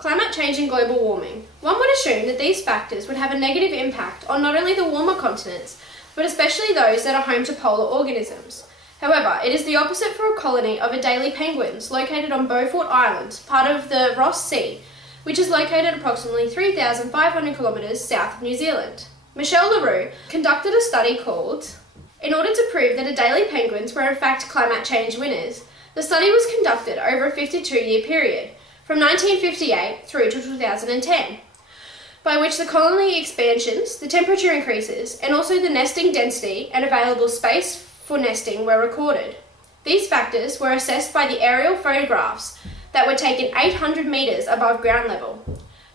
Climate change and global warming. One would assume that these factors would have a negative impact on not only the warmer continents, but especially those that are home to polar organisms. However, it is the opposite for a colony of Adelie penguins located on Beaufort Island, part of the Ross Sea, which is located approximately 3,500 kilometres south of New Zealand. Michel Leroux conducted a study called In order to prove that Adelie penguins were in fact climate change winners, the study was conducted over a 52-year period, from 1958 through to 2010, by which the colony expansions, the temperature increases, and also the nesting density and available space for nesting were recorded. These factors were assessed by the aerial photographs that were taken 800 metres above ground level.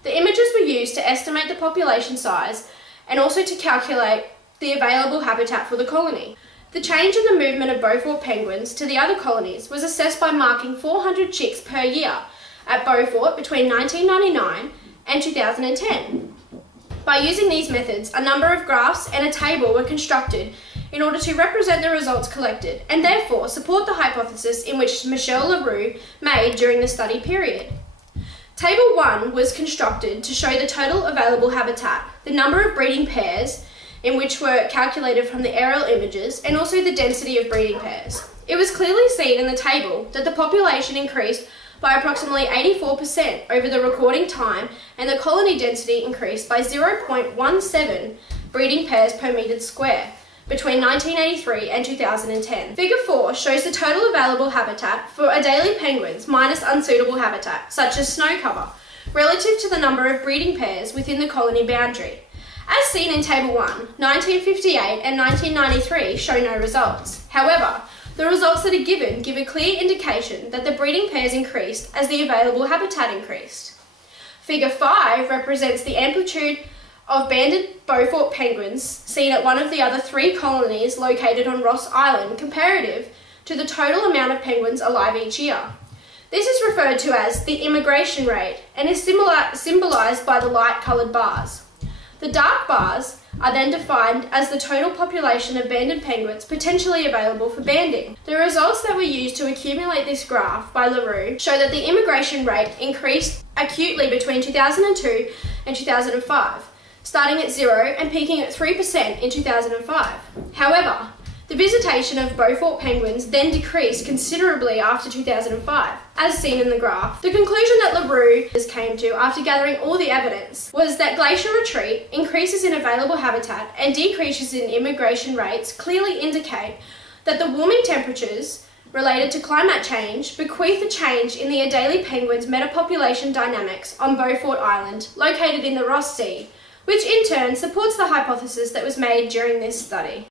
The images were used to estimate the population size and also to calculate the available habitat for the colony. The change in the movement of Beaufort penguins to the other colonies was assessed by marking 400 chicks per year at Beaufort between 1999 and 2010. By using these methods, a number of graphs and a table were constructed in order to represent the results collected and therefore support the hypothesis in which Michel Leroux made during the study period. Table 1 was constructed to show the total available habitat, the number of breeding pairs in which were calculated from the aerial images, and also the density of breeding pairs. It was clearly seen in the table that the population increased by approximately 84% over the recording time, and the colony density increased by 0.17 breeding pairs per metre square between 1983 and 2010. Figure 4 shows the total available habitat for Adelie penguins minus unsuitable habitat, such as snow cover, relative to the number of breeding pairs within the colony boundary. As seen in Table 1, 1958 and 1993 show no results. However, the results that are given give a clear indication that the breeding pairs increased as the available habitat increased. Figure 5 represents the amplitude of banded Beaufort penguins seen at one of the other 3 colonies located on Ross Island comparative to the total amount of penguins alive each year. This is referred to as the immigration rate and is symbolised by the light coloured bars. The dark bars are then defined as the total population of banded penguins potentially available for banding. The results that were used to accumulate this graph by Leroux show that the immigration rate increased acutely between 2002 and 2005, starting at 0 and peaking at 3% in 2005. However, the visitation of Beaufort penguins then decreased considerably after 2005, as seen in the graph. The conclusion that Leroux came to after gathering all the evidence was that glacier retreat, increases in available habitat, and decreases in immigration rates clearly indicate that the warming temperatures related to climate change bequeath a change in the Adelie penguins' metapopulation dynamics on Beaufort Island, located in the Ross Sea, which in turn supports the hypothesis that was made during this study.